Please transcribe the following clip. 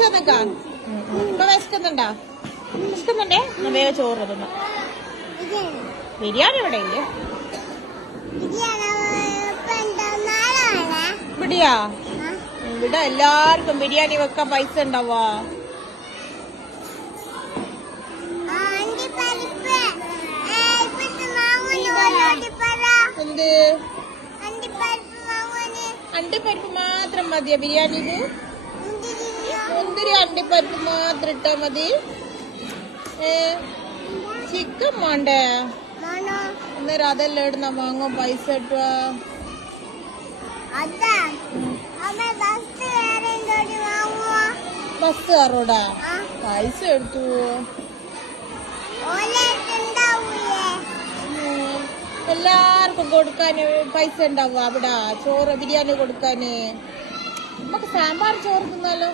കുറച്ച് നിക്കാം. ഇപ്പൊ വിശക്കുന്നുണ്ടോ? വിശക്കുന്നുണ്ടേ? വേഗം ചോറ് തിന്നു. ബിരിയാണി ഇവിടെ ഇല്ലേ? ഇവിടെയാ? ഇവിടെ എല്ലാവർക്കും ബിരിയാണി വെക്കാൻ പൈസ ഉണ്ടാവാ. എന്ത് അണ്ടിപ്പരിപ്പ് മാത്രം മതിയോ ബിരിയാണിക്ക്? മുന്തിരി അണ്ടിപ്പരിപ്പ് മാത്രം ഇട്ടാ മതി. ചിക്കൻ വേണ്ടേ? അന്നേരം അതെല്ലാം ഇടുന്ന വാങ്ങും പൈസ ഇട്ടുക. ബസ് കയറോടാ? പൈസ എടുത്തു. എല്ലാവർക്കും കൊടുക്കാന് പൈസ ഉണ്ടാവുക അവിടെ? ചോറ് ബിരിയാണി കൊടുക്കാന്. നമുക്ക് സാമ്പാർ ചോറ് തിന്നാലോ?